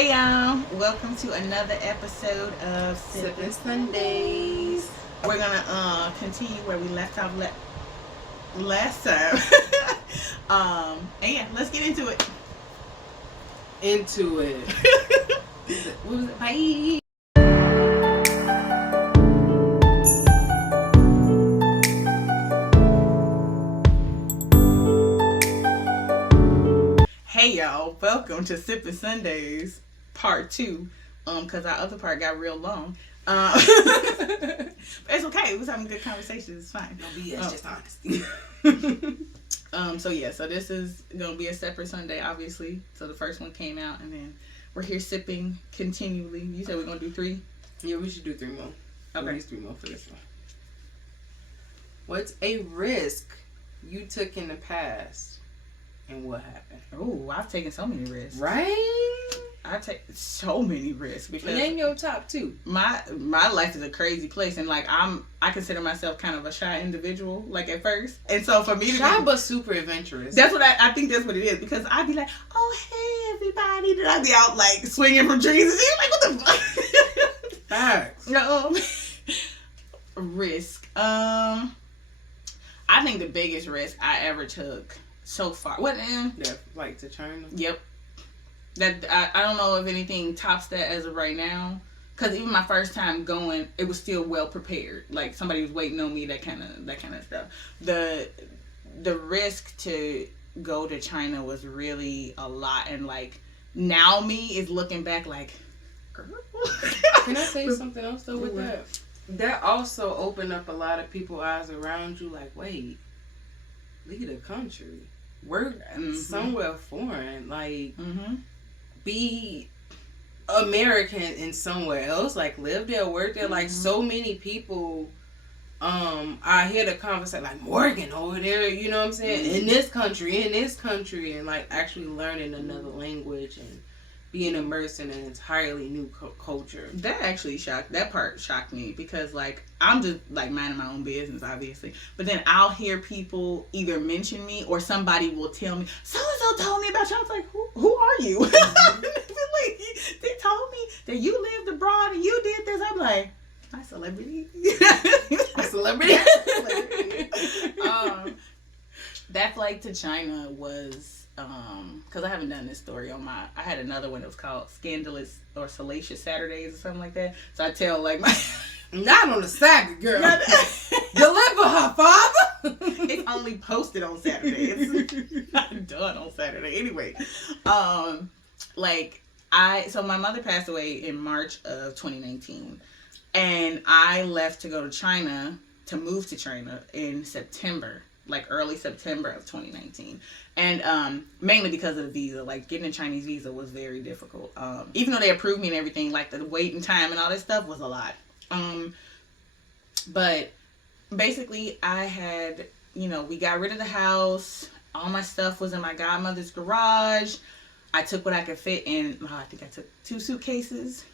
Hey y'all, welcome to another episode of Sipping Sundays. We're gonna continue where we left off last time. And yeah, let's get into it. Into it. What was it? Bye. Hey y'all, welcome to Sipping Sundays Part 2. Cause our other part got real long. But it's okay. We was having good conversations. It's fine. No BS, just honesty. So this is gonna be a separate Sunday, obviously. So the first one came out, and then we're here sipping continually. You said we're gonna do 3. Yeah, we should do 3 more. Okay. At least 3 more for this one. What's a risk you took in the past, and what happened? Oh, I've taken so many risks. Right? I take so many risks because Name your top 2. my life is a crazy place, and like I consider myself kind of a shy individual, like at first, and so for me to Shy but super adventurous. that's what I think that's what it is, because I'd be like, oh hey everybody, then I'd be out like swinging from trees, and you're like, what the fuck? Facts. No. Risk. I think the biggest risk I ever took so far. What? Yeah, like to China. Yep. That I don't know if anything tops that as of right now. Cause even my first time going, it was still well prepared. Like somebody was waiting on me. That kind of stuff. The risk to go to China was really a lot, and like now me is looking back like, girl. Can I say something else though with that? That also opened up a lot of people's eyes around you. Like, wait, leave the country, work somewhere foreign, like be American in somewhere else, like live there, work there. Like so many people, I hear the conversation like Morgan over there. You know what I'm saying? In this country, and like actually learning another language and being immersed in an entirely new culture. That part shocked me, because like I'm just like minding my own business, obviously, but then I'll hear people either mention me or somebody will tell me, so and so told me about you. I was like, who are you? Like, they told me that you lived abroad and you did this. I'm like, my celebrity. A celebrity. That flight to China was because I haven't done this story on I had another one that was called Scandalous or Salacious Saturdays or something like that. So I tell like my not on the Saturday, girl. Deliver her, father. It's only posted on Saturday. It's not done on Saturday anyway. So my mother passed away in March of 2019, and I left to go to China, to move to China in September. Like early September of 2019, and mainly because of the visa. Like getting a Chinese visa was very difficult. Even though they approved me and everything, like the waiting time and all this stuff was a lot. But basically, I had, we got rid of the house. All my stuff was in my godmother's garage. I took what I could fit in. I think I took 2 suitcases.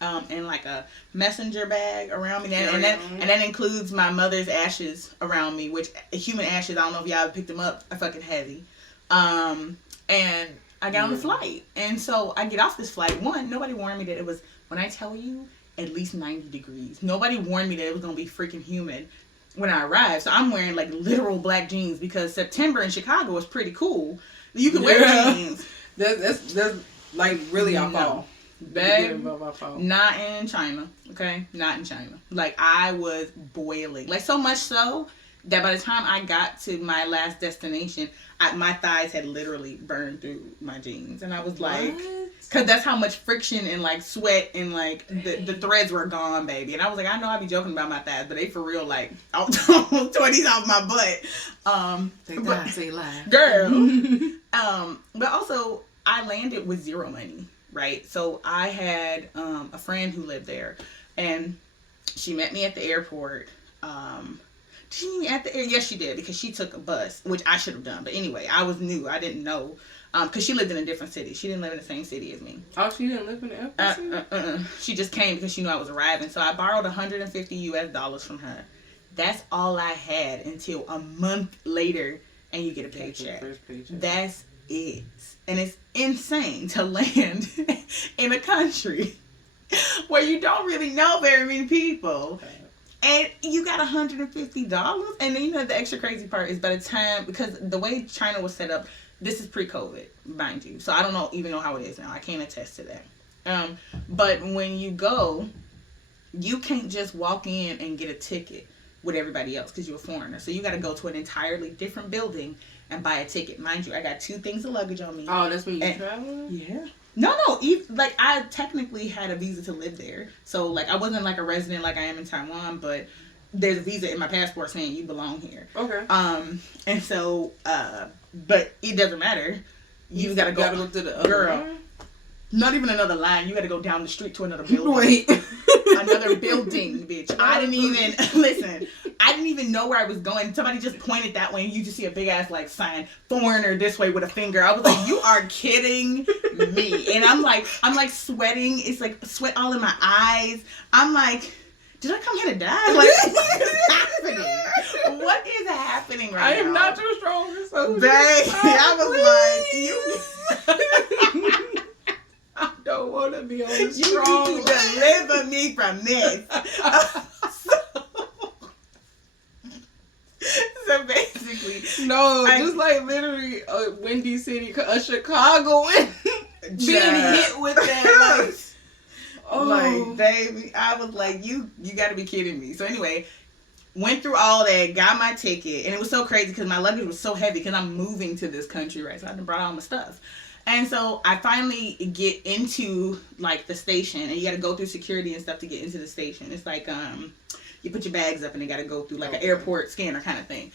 And like a messenger bag around me, and that includes my mother's ashes around me, which human ashes, I don't know if y'all picked them up, are fucking heavy. And I got on the flight, and so I get off this flight. One, nobody warned me that it was, when I tell you, at least 90 degrees. Nobody warned me that it was gonna be freaking humid when I arrived. So I'm wearing like literal black jeans, because September in Chicago is pretty cool. You can wear jeans. That's like really our fault. Babe, not in China, okay? Not in China. Like, I was boiling. Like, so much so that by the time I got to my last destination, my thighs had literally burned through my jeans. And I was like, because that's how much friction and, like, sweat and, like, the threads were gone, baby. And I was like, I know I be joking about my thighs, but they for real, like, almost 20s off my butt. Say lie. Girl. But also, I landed with zero money. Right, so I had a friend who lived there, and she met me at the airport. Yes, she did, because she took a bus, which I should have done. But anyway, I was new. I didn't know, because she lived in a different city. She didn't live in the same city as me. Oh, she didn't live in the airport city? She just came because she knew I was arriving. So I borrowed $150 from her. That's all I had until a month later, and you get a paycheck. First paycheck. That's it. And it's insane to land in a country where you don't really know very many people. And you got $150. And then, the extra crazy part is by the time, because the way China was set up, this is pre-COVID, mind you. So I don't even know how it is now. I can't attest to that. But when you go, you can't just walk in and get a ticket with everybody else because you're a foreigner. So you got to go to an entirely different building and buy a ticket. Mind you, I got 2 things of luggage on me. Oh, that's when you travel? Yeah. No. I technically had a visa to live there. So, I wasn't, a resident like I am in Taiwan, but there's a visa in my passport saying you belong here. Okay. And so, but it doesn't matter. You gotta go to the other line? Not even another line. You gotta go down the street to another building. Wait. Another building, bitch. I didn't even know where I was going. Somebody just pointed that way and you just see a big ass sign, foreigner this way with a finger. I was like, you are kidding me. And I'm sweating. It's sweat all in my eyes. I'm like, did I come here to die? What is happening? What is happening right now? I am not too strong. So Babe, I was like, I don't want to be on the you strong need to deliver me from this. So basically, no, just literally Windy City, Chicago, being hit with that. Baby, I was like, you got to be kidding me. So anyway, went through all that, got my ticket, and it was so crazy because my luggage was so heavy because I'm moving to this country, right? So I brought all my stuff. And so I finally get into the station, and you got to go through security and stuff to get into the station. It's you put your bags up and they got to go through an airport scanner kind of thing.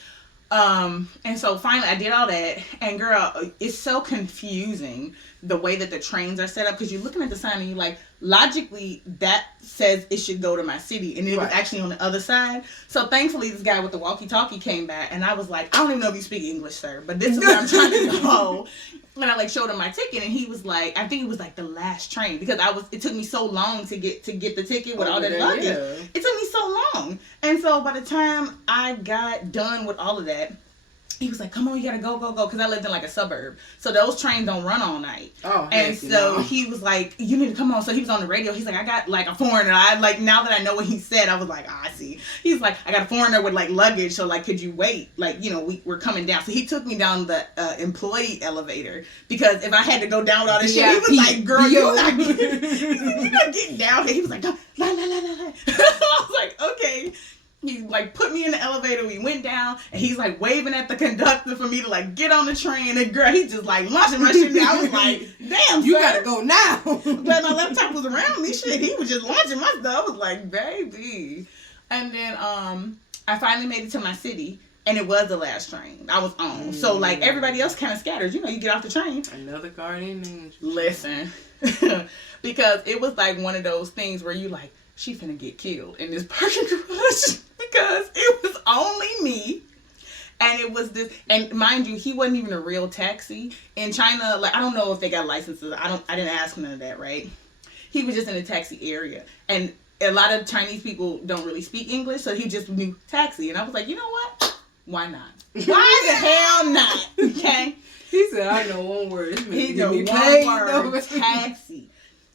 And so finally I did all that, and girl, it's so confusing the way that the trains are set up because you're looking at the sign and you're logically that says it should go to my city, and it was actually on the other side. So thankfully this guy with the walkie-talkie came back, and I was like, I don't even know if you speak English, sir, but this is where I'm trying to go. And I showed him my ticket, and he was like, I think it was the last train because it took me so long to get the ticket with all that luggage. Yeah. It took me so long. And so by the time I got done with all of that, he was like, come on, you gotta go. Because I lived in a suburb. So those trains don't run all night. Oh, and so he was like, you need to come on. So he was on the radio. He's like, I got a foreigner. Now that I know what he said, I was like, I see. He's like, I got a foreigner with luggage. So could you wait? We're coming down. So he took me down the employee elevator because if I had to go down with all this shit, he was like, girl, you're not getting down here. He was like, la. I was like, okay. He put me in the elevator. We went down, and he's waving at the conductor for me to get on the train. And girl, he just launching my shit down. I was like, damn, you gotta go now. But my laptop was around me. Shit, he was just launching my stuff. I was like, baby. And then I finally made it to my city, and it was the last train I was on. So everybody else kind of scattered. You get off the train. Another guardian angel. Listen, because it was one of those things where you she finna get killed in this parking garage because it was only me. And it was this, and mind you, he wasn't even a real taxi. In China, I don't know if they got licenses. I didn't ask none of that, right? He was just in the taxi area. And a lot of Chinese people don't really speak English, so he just knew taxi. And I was like, you know what? Why not? Why the hell not? Okay? He said, I know one word. He know one word, taxi.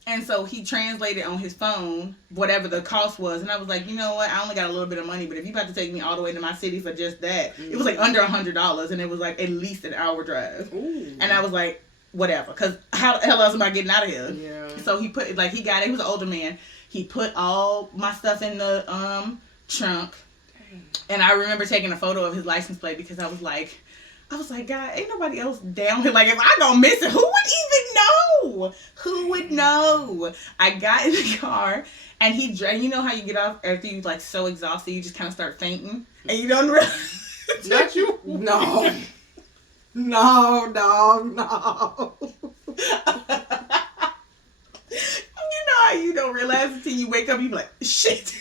And so he translated on his phone whatever the cost was. And I was like, you know what? I only got a little bit of money, but if you about to take me all the way to my city for just that, it was under $100, and it was at least an hour drive. Ooh. And I was like, whatever. Because how the hell else am I getting out of here? Yeah. So he put, he got it. He was an older man. He put all my stuff in the trunk. Dang. And I remember taking a photo of his license plate because I was like, God, ain't nobody else down here. If I go missing, who would even know? Who would know? I got in the car, and he drank. You know how you get off after you so exhausted, you just kind of start fainting, and you don't realize. Not you? No. You know how you don't realize until you wake up, you be like, shit.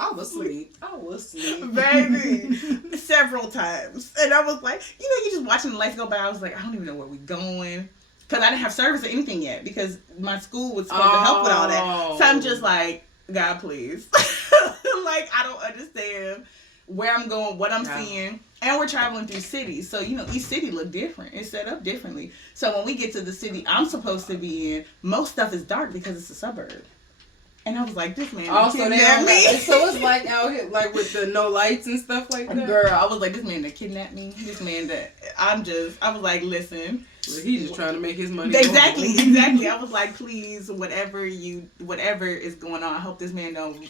I was asleep. Baby. Several times. And I was like, you just watching the lights go by. I was like, I don't even know where we're going. Because I didn't have service or anything yet. Because my school was supposed to help with all that. So I'm just like, God, please. I don't understand where I'm going, what I'm seeing. And we're traveling through cities. So, each city look different. It's set up differently. So when we get to the city I'm supposed to be in, most stuff is dark because it's a suburb. And I was like, this man kidnapped me. So it's like out here, like with the no lights and stuff like that? Girl, I was like, this man that kidnapped me. This man that, I was like, listen. Well, he's just trying to make his money. Exactly. I was like, please, whatever is going on, I hope this man don't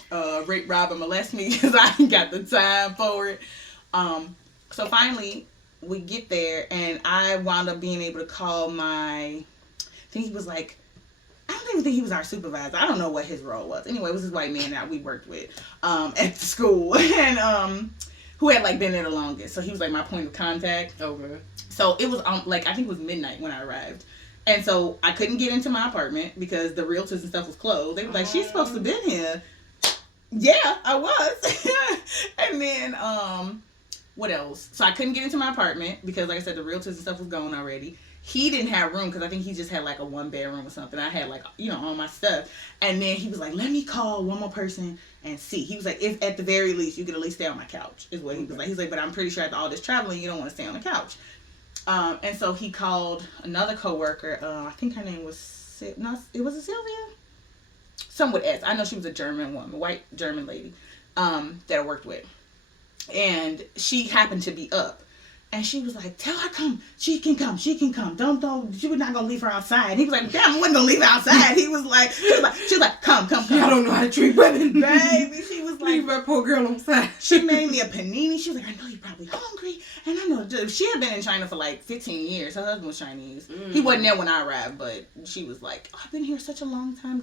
rape, rob, or molest me because I ain't got the time for it. So finally, we get there, and I wound up being able to call I think he was like, I don't even think he was our supervisor. I don't know what his role was. Anyway, it was this white man that we worked with at the school, and who had like been there the longest. So he was like my point of contact. Okay. So it was like I think it was midnight when I arrived, and so I couldn't get into my apartment because the realtors and stuff was closed. They were like, she's supposed to been here. Yeah, I was. And then what else? So I couldn't get into my apartment because, like I said, the realtors and stuff was gone already. He didn't have room because I think he just had like a 1-bedroom or something. I had like, all my stuff. And then he was like, let me call one more person and see. He was like, if at the very least you could at least stay on my couch, is what he was like. He's like, but I'm pretty sure after all this traveling, you don't want to stay on the couch. And so he called another coworker. I think her name was, it was a Sylvia? Some with S. I know she was a German woman, white German lady that I worked with. And she happened to be up. And she was like, tell her come. She can come. Don't. She was not going to leave her outside. He was like, damn, I wasn't going to leave her outside. She was like, come. I don't know how to treat women. Baby, she was like, leave that poor girl on side. She made me a panini. She was like, I know you're probably hungry. And I know, she had been in China for like 15 years. Her husband was Chinese. He wasn't there when I arrived, but she was like, I've been here such a long time.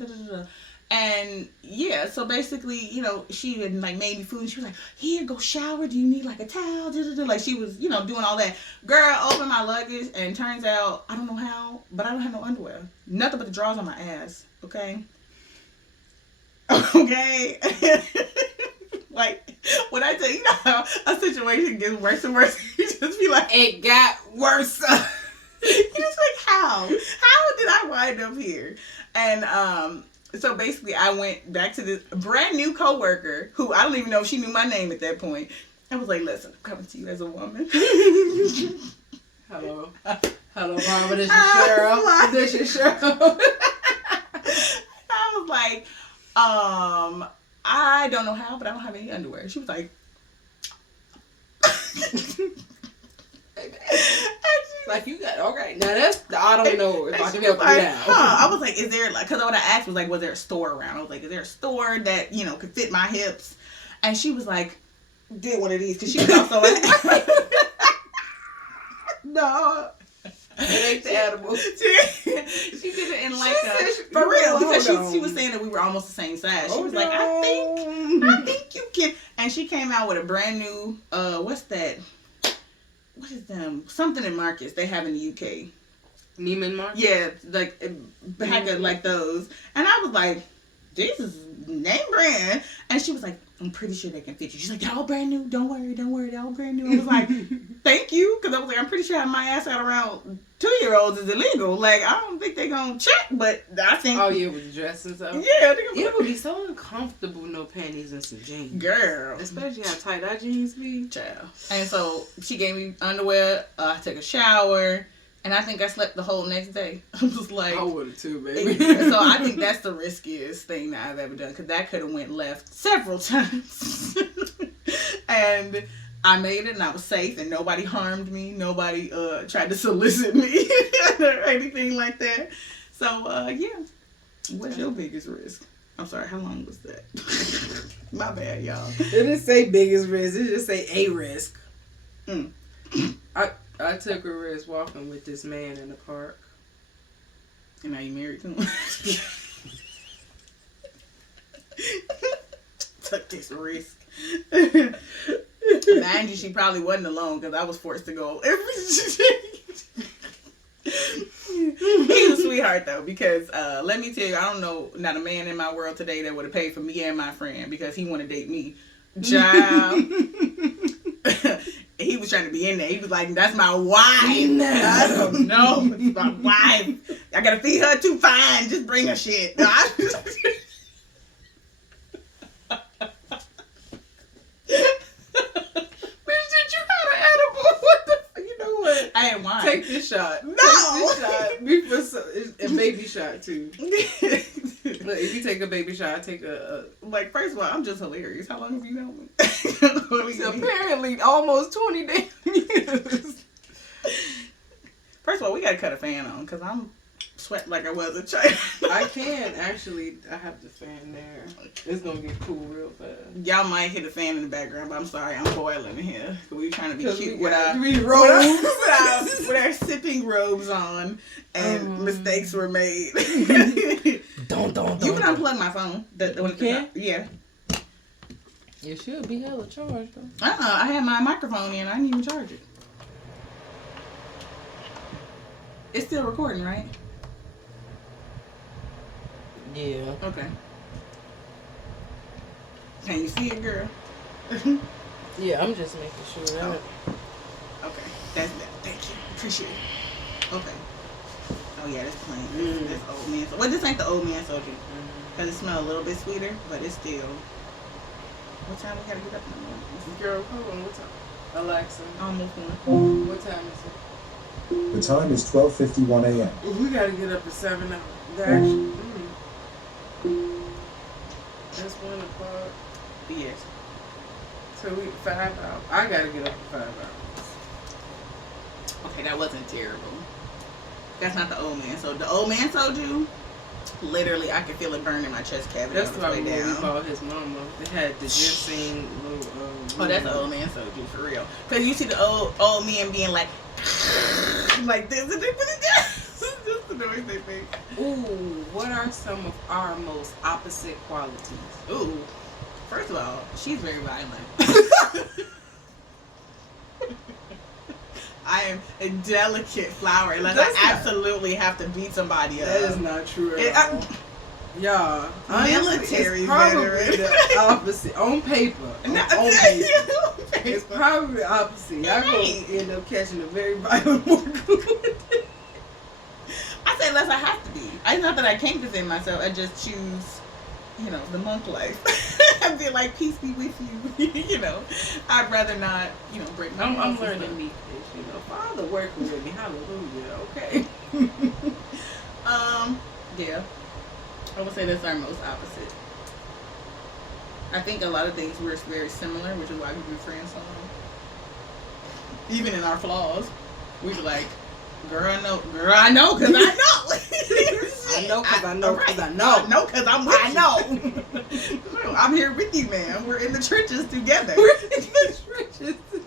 And yeah, so basically, she had like made me food, and she was like, here, go shower. Do you need like a towel? Like she was, doing all that. Girl, opened my luggage, and turns out, I don't know how, but I don't have no underwear. Nothing but the drawers on my ass. Okay. Okay. Like, when I tell you how a situation gets worse and worse, you just be like, it got worse. You just like, how did I wind up here? And so basically, I went back to this brand new coworker who I don't even know if she knew my name at that point. I was like, listen, I'm coming to you as a woman. Hello, Mama. This is Cheryl. This is Cheryl. I was like, I don't know how, but I don't have any underwear. She was like, like, you got, okay, now that's the I don't know if I can help you now. I was like, is there, like, because what I asked was like, was there a store around? I was like, is there a store that, could fit my hips? And she was like, did one of these, because she was also no, it ain't the animal. She did it in like for real, because she was saying that we were almost the same size. She was like, I think you can. And she came out with a brand new what's that? What is them? Something in Marcus they have in the UK. Neiman Marcus? Yeah, like like those. And I was like, this is name brand. And she was like, I'm pretty sure they can fit you. She's like, they're all brand new. Don't worry, they're all brand new. I was like, thank you. Because I was like, I'm pretty sure having my ass out around 2-year-olds is illegal. Like, I don't think they're going to check, but I think. Oh, yeah, with the dress and stuff? Yeah. It would be so uncomfortable, no panties and some jeans. Girl. Especially how tight our jeans be. Child. And so she gave me underwear. I took a shower. And I think I slept the whole next day. I'm just like... I would have too, baby. So I think that's the riskiest thing that I've ever done. Because that could have went left several times. And I made it and I was safe. And nobody harmed me. Nobody tried to solicit me. Or anything like that. So, yeah. What's your biggest risk? I'm sorry, how long was that? My bad, y'all. It didn't say biggest risk. It just say a risk. I took a risk walking with this man in the park. And now you married to him? Took this risk. Mind you, she probably wasn't alone because I was forced to go. He's a sweetheart though, because let me tell you, I don't know not a man in my world today that would have paid for me and my friend because he wanted to date me. Child. He was trying to be in there. He was like, that's my wife. No. I don't know. It's my wife. I gotta feed her too. Fine. Just bring her shit. shot. No. Tetanus shot. A baby shot too. Look, if you take a baby shot, I take a. Like, first of all, I'm just hilarious. How long have you known me? Apparently, almost 20 damn years. First of all, we gotta cut a fan on because I'm sweating like I was a child. I can actually. I have the fan there. It's gonna get cool real fast. Y'all might hear the fan in the background, but I'm sorry, I'm boiling in here. We trying to be cute with our robes, with our sipping robes on, and mistakes were made. Don't. You can unplug my phone. You can? Yeah. It should be hella charged though. I had my microphone in. I didn't even charge it. It's still recording, right? Yeah. Okay. Can you see it, girl? Yeah, I'm just making sure that. Okay. That's that. Thank you. Appreciate it. Okay. Oh yeah, that's plain. That's old man. Well, this ain't the old man soju. Because it smells a little bit sweeter, but it's still. What time we gotta get up in the morning? Girl, hold on. What time? Alexa. Almost one. What time is it? The time is 12:51 a.m. We gotta get up at 7 hours. Actually, that's 1 o'clock. Yes. So we 5 hours. I gotta get up at 5 hours. Okay, that wasn't terrible. That's not the old man. So the old man soju, literally, I could feel it burn in my chest cavity. That's on its probably way what we down. called his mama. They had the ginseng little. Oh, that's the old man soju for real. Cause you see the old men being like this, and they put it down. That's the noise they make. Ooh, what are some of our most opposite qualities? Ooh, first of all, she's very violent. I am a delicate flower unless I absolutely have to beat somebody up. That is not true at all. Yeah, military it's probably veteran. the opposite on paper. On paper. It's probably the opposite. Y'all gonna end up catching a very violent mortal. I say unless I have to be. It's not that I can't defend myself. I just choose, the monk life. I'd be like, peace be with you. I'd rather not, break my. I'm learning these things. Father working with me. Hallelujah. Okay. Yeah. I would say that's our most opposite. I think a lot of things we're very similar, which is why we've been friends so long. Even in our flaws, we be like, girl, I know, because I know. I know because I know because I know. I know because I'm with you. I know. I'm here with you, man. We're in the trenches together. We're in the trenches together.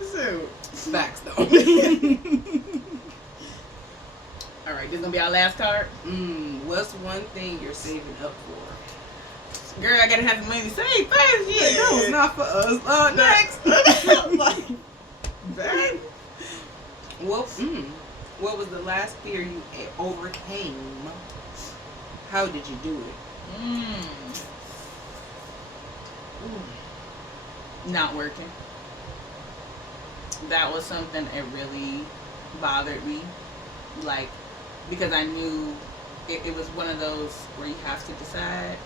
So, facts though. All right, this is gonna be our last card. What's one thing you're saving up for? Girl, I gotta have the money to save first. Yeah, that was not for us. Next. Back. What was the last fear you overcame? How did you do it? Not working. That was something that really bothered me. Like, because I knew it was one of those where you have to decide.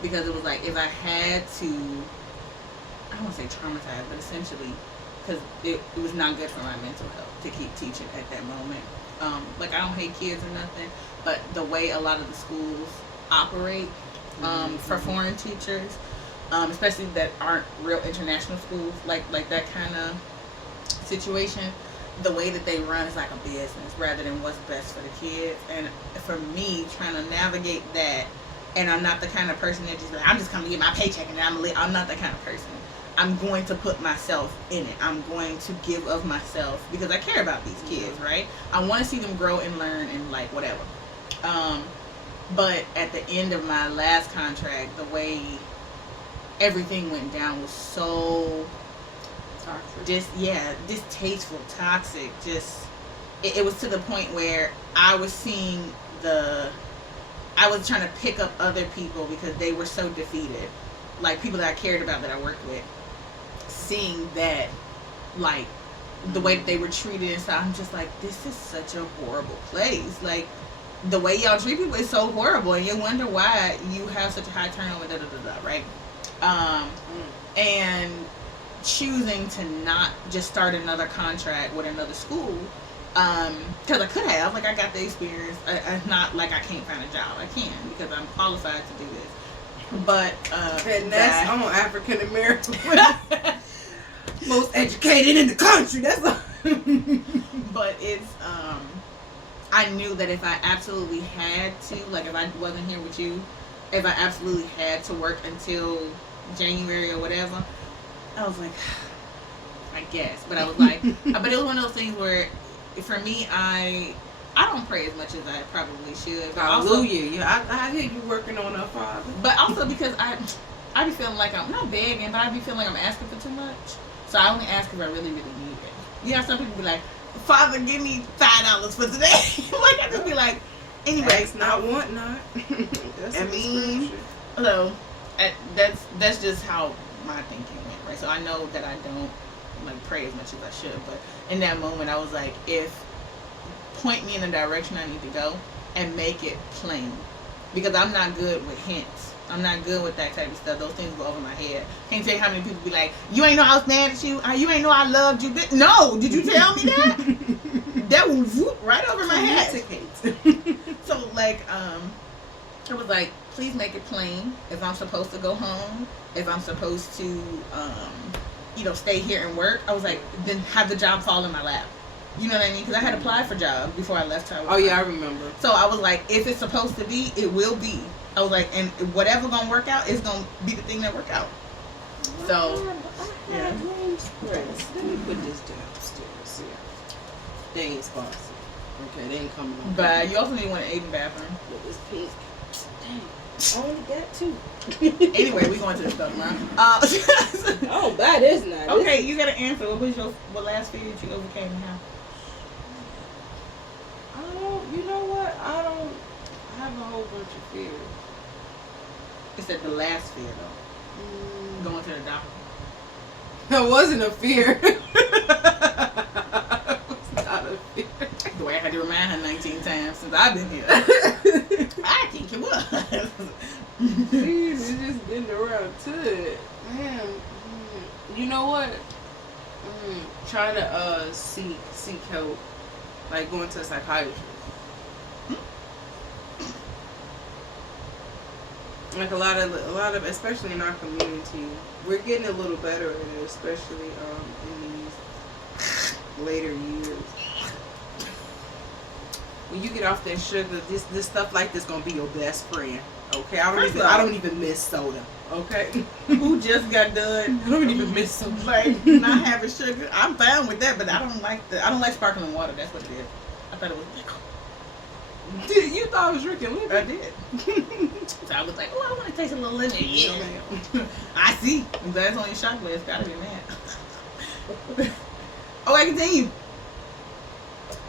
Because it was like, if I had to, I don't want to say traumatized, but essentially, because it was not good for my mental health to keep teaching at that moment. Like, I don't hate kids or nothing, but the way a lot of the schools operate for foreign teachers, especially that aren't real international schools, like that kind of situation, the way that they run is like a business rather than what's best for the kids. And for me, trying to navigate that, and I'm not the kind of person that just like, I'm just coming to get my paycheck and I'm not that kind of person. I'm going to put myself in it. I'm going to give of myself because I care about these kids, right? I want to see them grow and learn and like whatever. But at the end of my last contract, the way everything went down was so toxic. Distasteful, toxic. Just it was to the point where I was seeing I was trying to pick up other people because they were so defeated. Like people that I cared about that I worked with, seeing that, like the way that they were treated and stuff, I'm just like, this is such a horrible place. Like the way y'all treat people is so horrible, and you wonder why you have such a high turnover. Right? And choosing to not just start another contract with another school. Because I could have, like, I got the experience. It's not like I can't find a job. I can, because I'm qualified to do this. But, and that's on African American, most educated in the country. That's all. But it's, I knew that if I absolutely had to, like, if I wasn't here with you, if I absolutely had to work until January or whatever, I was like, I guess. But I was like, but it was one of those things where, for me, I don't pray as much as I probably should. Hallelujah. I hear you working on our Father. But also because I be feeling like I'm not begging, but I be feeling like I'm asking for too much. So I only ask if I really, really need it. You know, some people be like, Father, give me $5 for today. Like, I just be like, anyway. Ask not, want not. That's I mean, so that's just how my thinking went, right? So I know that I don't like pray as much as I should, but in that moment I was like, if point me in the direction I need to go and make it plain, because I'm not good with hints. I'm not good with that type of stuff. Those things go over my head. Can't tell you how many people be like, you ain't know I was mad at you. You ain't know I loved you. No, did you tell me that? That was right over my head. So like, it was like, please make it plain. If I'm supposed to go home, if I'm supposed to, stay here and work, I was like, then have the job fall in my lap. You know what I mean? Because I had applied for jobs before I left Taiwan. Oh yeah, I remember. So I was like, if it's supposed to be, it will be. I was like, and whatever gonna work out is gonna be the thing that work out. So, yeah. Let me put this downstairs here. They ain't sponsored. Okay, they ain't coming on. But you also need one in Aiden bathroom. With this pink. Dang, I only got 2. Anyway, we going to the stuff now. Oh, that is nice. Okay, you gotta answer. What last fear that you overcame and how? You know what? I don't have a whole bunch of fears. It said the last fear though. Going to the doctor. That wasn't a fear. It was not a fear. The way I had to remind her 19 times since I've been here. I think it was. It's just getting around to it. Man, you know what? Trying to seek help, like going to a psychiatrist. Like a lot of, especially in our community, we're getting a little better at it, especially in these later years. When you get off that sugar, this stuff like this gonna be your best friend. Okay, I don't even miss soda. Okay, Who just got done? I don't even miss soda. Like not having sugar. I'm fine with that, but I don't like sparkling water. That's what it is. I thought it was liquor. You thought I was drinking liquor? I did. So I was like, oh, I want to taste a little lemon. Yeah, man. I see. I'm glad it's only a shot glass. Gotta be mad. Oh, I continue.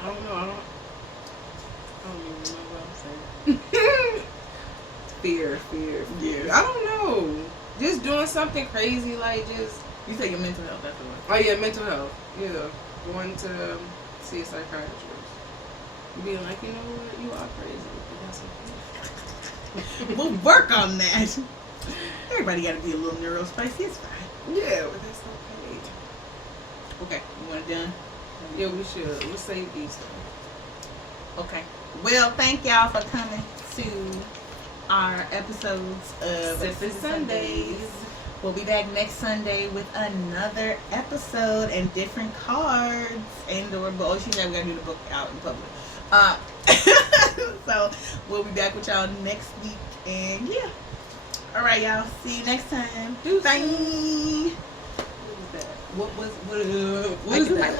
I don't know. I don't even know what I'm saying. Fear. Yeah. I don't know. Just doing something crazy, like just. You say your mental health. That's what. Oh yeah, mental health. Yeah, going to see a psychiatrist. Being like, you know what, you are crazy, but that's okay. We'll work on that. Everybody got to be a little neurospicy. It's fine. Yeah, but that's okay. Okay, you want it done? Yeah, we should. We'll save these. Okay. Well, thank y'all for coming to our episodes of Sister Sundays. We'll be back next Sunday with another episode and different cards. And she said we gotta do the book out in public. So we'll be back with y'all next week. And yeah. Alright, y'all. See you next time. Bye. What was that? What is that?